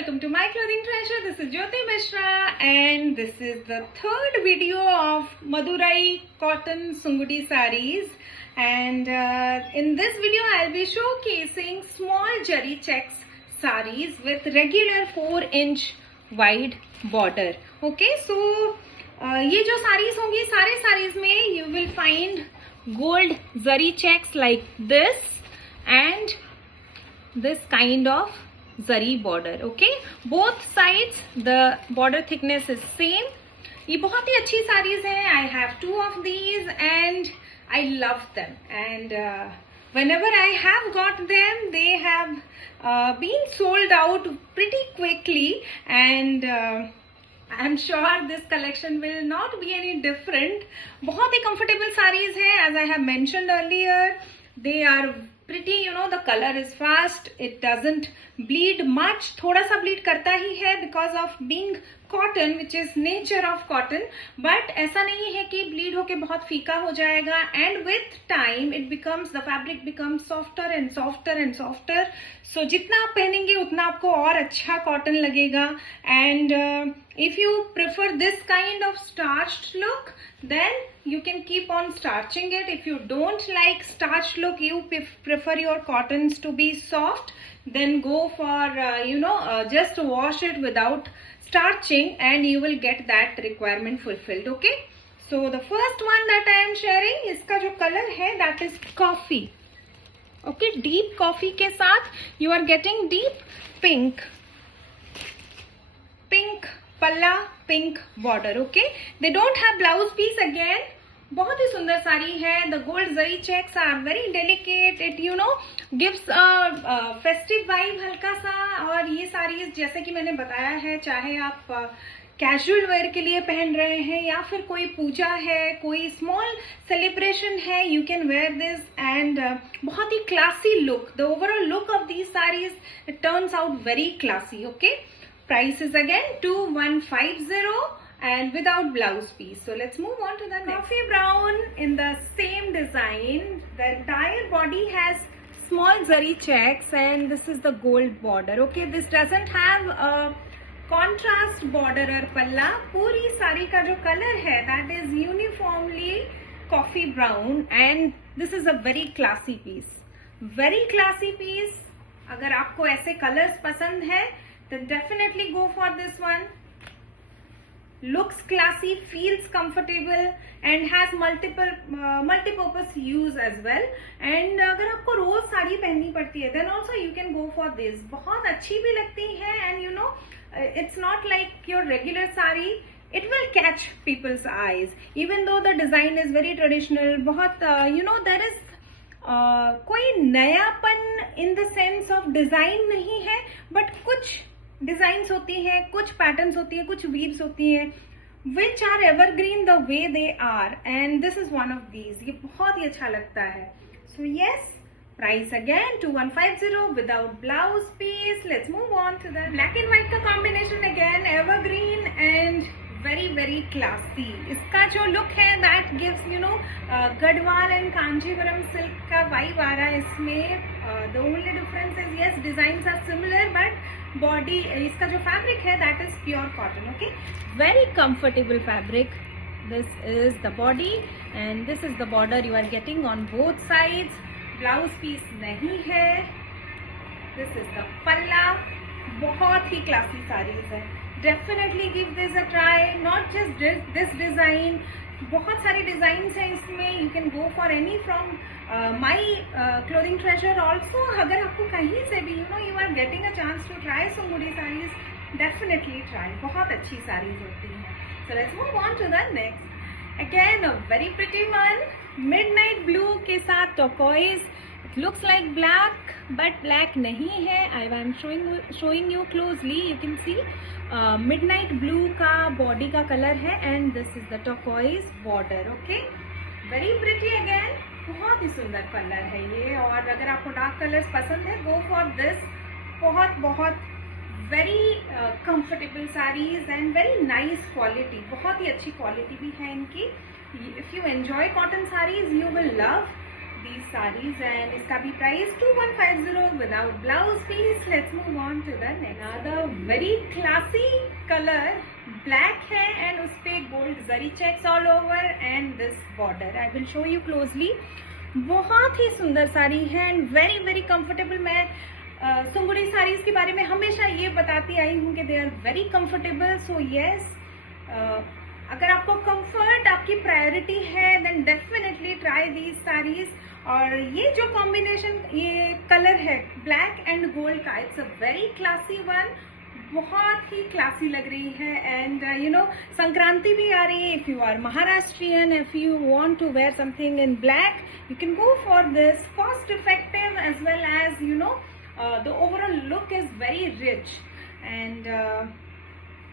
welcome to my clothing treasure. This is Jyoti Mishra and this is the third video of Madurai cotton Sungudi sarees. And in this video I'll be showcasing small Jari checks sarees with regular 4-inch wide border. Okay, so ये जो sarees होंगी सारे sarees में you will find gold Zari checks like this and this kind of Zari border. Okay, both sides the border thickness is same. ये बहुत ही अच्छी sarees हैं. I have 2 of these and I love them. And whenever I have got them, they have been sold out pretty quickly. And I'm sure this collection will not be any different. बहुत ही comfortable sarees हैं. As I have mentioned earlier, they are pretty, you know, the color is fast, it doesn't bleed much, थोड़ा सा bleed करता ही है because of being cotton, which is nature of cotton, but ऐसा नहीं है कि bleed होके बहुत फीका हो जाएगा. And with time it becomes, the fabric becomes softer and softer and softer. So जितना आप पहनेंगे उतना आपको और अच्छा cotton लगेगा. And if you prefer this kind of starched look, then you can keep on starching it. If you don't like starched look, you prefer your cottons to be soft, then go for just wash it without starching and you will get that requirement fulfilled. Okay, so the first one that I am sharing, इसका जो color है that is coffee. Okay, deep coffee के साथ you are getting deep pink पल्ला, pink border. Okay, they don't have blouse piece again. बहुत ही सुंदर साड़ी है. The gold zari checks are very delicate. It gives a festive vibe हल्का सा. और ये साड़ी जैसे कि मैंने बताया है, चाहे आप कैजुअल वेयर के लिए पहन रहे हैं या फिर कोई पूजा है, कोई स्मॉल सेलिब्रेशन है, you can wear this and बहुत ही classy look. The overall look of these sarees, it turns out very classy. Okay, price is again 2150 and without blouse piece. So let's move on to the next. Coffee brown in the same design. The entire body has small zari checks and this is the gold border. Okay, this doesn't have a contrast border or palla. पूरी साड़ी का जो color है that is uniformly coffee brown and this is a very classy piece. Very classy piece. अगर आपको ऐसे colors पसंद है then definitely go for this one. Looks classy, feels comfortable and has multi-purpose use as well. And अगर आपको रोज साड़ी पहननी पड़ती है then also you can go for this. बहुत अच्छी भी लगती है and it's not like your regular saree. It will catch people's eyes even though the design is very traditional. बहुत there is कोई नयापन in the sense of design नहीं है, but कुछ डिजाइन्स होती हैं, कुछ पैटर्न्स होती हैं, कुछ वीव्स होती हैं which are evergreen the way they are and this is one of these. ये बहुत ही अच्छा लगता है. So yes, price again 2150 without blouse piece. Let's move on to the black and white का combination again evergreen and very classy. इसका जो look है that gives Garhwal and Kanjeevaram silk का vibe आ रहा है इसमें. The only difference is yes, designs are similar but body, इसका जो fabric है that is pure cotton. Okay, very comfortable fabric. This is the body and this is the border you are getting on both sides. Blouse piece नहीं है. This is the palla. बहुत ही classy sarees है. Definitely give this a try. Not just this design. बहुत सारे design हैं इसमें. You can go for any from my clothing treasure also. अगर आपको कहीं से भी you are getting a chance to try Sungudi sarees, definitely try. बहुत अच्छी sarees होती हैं. So let's move on to the next. Again a very pretty one. Midnight blue के साथ turquoise. It looks like black but black नहीं है. I am showing you closely. You can see midnight blue का body का color है and this is the turquoise border. Okay, very pretty again. बहुत ही सुंदर कलर है ये. और अगर आपको डार्क कलर्स पसंद है go for this. बहुत very comfortable sarees and very nice quality. बहुत ही अच्छी quality भी है इनकी. If you enjoy cotton sarees, you will love these sarees and इसका भी price 2150 without blouse piece. Let's move on to the next. Another very classy colour, black है and उस पे gold zari checks all over and this border. I will show you closely. बहुत ही सुंदर साड़ी है and very very comfortable. मैं सुंगुड़ी साड़ीज के बारे में हमेशा ये बताती आई हूँ कि they are very comfortable. So yes, अगर आपको कंफर्ट आपकी प्रायोरिटी है then definitely try these saris. और ये जो कॉम्बिनेशन, ये कलर है ब्लैक एंड गोल्ड का, it's a very classy one. बहुत ही क्लासी लग रही है एंड यू नो संक्रांति भी आ रही है। If you are Maharashtrian, if you want to wear something in black, you can go for this, cost effective as well as you know the overall look is very rich and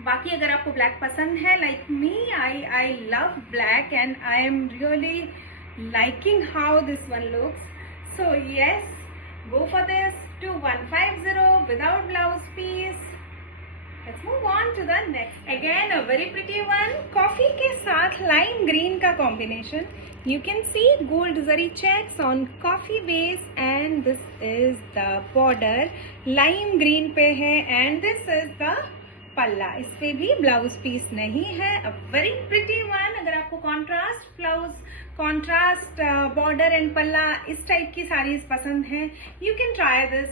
बाकी अगर आपको black पसंद है like me, I love black and I am really liking how this one looks. So yes, go for this 2150 without blouse piece. Let's move on to the next. Again a very pretty one, coffee के साथ lime green का combination. You can see gold zari checks on coffee base and this is the border, lime green पे है and this is the पल्ला। इस पे भी blouse piece नहीं है। A very pretty one। अगर आपको contrast blouse, contrast border and पल्ला इस टाइप की साड़ीज पसंद है, you can try this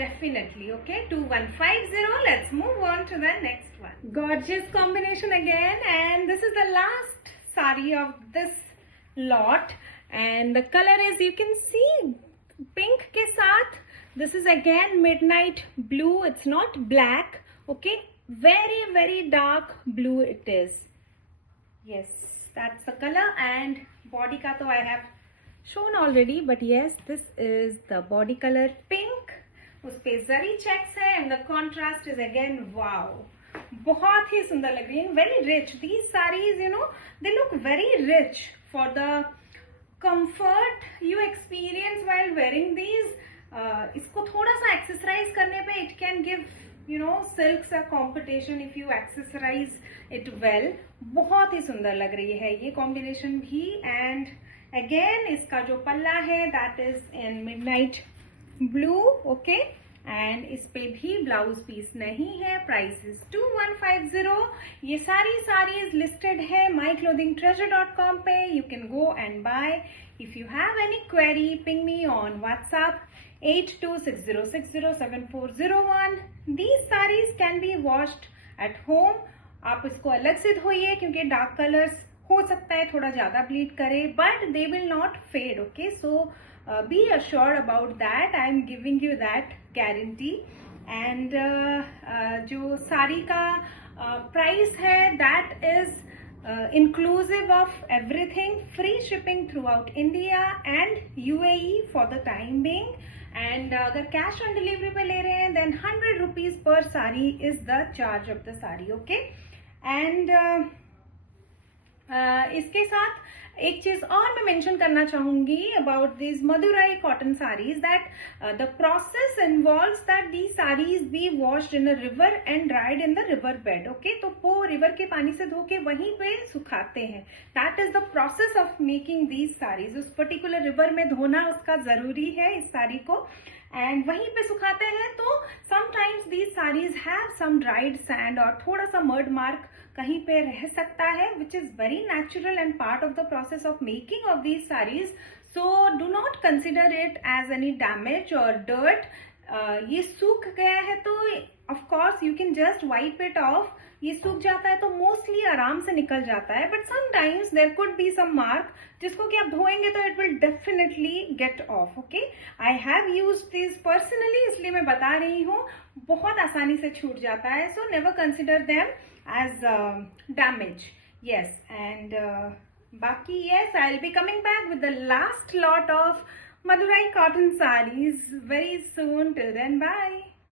definitely. Okay, 2150. Let's move on to the next one. Gorgeous combination again and this is the last saree of this lot and the color is, you can see, pink के साथ this is again midnight blue. It's not black. Okay, very very dark blue it is. Yes, that's the color and body का तो I have shown already, but yes, this is the body color pink. उस पे जरी checks है and the contrast is again wow, बहुत ही सुंदर लग रही है, very rich. These saris you know they look very rich for the comfort you experience while wearing these. इसको थोड़ा सा एक्सेसराइज करने पे it can give you know silks a competition if you accessorise it well. बहुत ही सुंदर लग रही है ये कॉम्बिनेशन भी एंड अगेन इसका जो पल्ला है that is in midnight blue. Okay, and इस पे भी ब्लाउज पीस नहीं है। Price is 2150। ये सारी साड़ीज लिस्टेड है myclothingtreasure.com पे। You can go and buy. If you have any query ping me on WhatsApp 8260607401। These saris can be washed at home. आप इसको अलग से धोइए क्योंकि डार्क कलर्स हो सकता है थोड़ा ज्यादा ब्लीड करे, but they will not fade. Okay, so be assured about that. I am giving you that guarantee. And जो साड़ी का प्राइस है that is inclusive of everything, free shipping throughout India and UAE for the time being. And अगर cash on delivery पे ले रहे हैं then 100 rupees per sari is the charge of the sari. Okay, and इसके साथ एक चीज और मैं मेंशन करना चाहूंगी about this Madurai cotton saris that the process involves that the saris B washed in a river and dried in the river bed. Okay, तो वो रिवर के पानी से धो के वहीं पे सुखाते हैं। That is the process of making these saris. उस पर्टिकुलर रिवर में धोना उसका जरूरी है इस साड़ी को एंड वहीं पे सुखाते हैं। तो sometimes these saris have some dried sand और थोड़ा सा मर्ड मार्क कहीं पे रह सकता है, which is very natural and part of the process of making of these saris. So do not consider it as any damage और डर्ट। ये सूख गया है तो of course you can just wipe it off. ये सूख जाता है तो मोस्टली आराम से निकल जाता है, but sometimes there could be some mark जिसको कि आप धोएंगे तो it will definitely get off. Okay, I have used this personally, इसलिए मैं बता रही हूँ, बहुत आसानी से छूट जाता है। So never consider them as damage. Yes, and baki yes, I'll be coming back with the last lot of Madurai cotton sarees very soon. Till then, bye.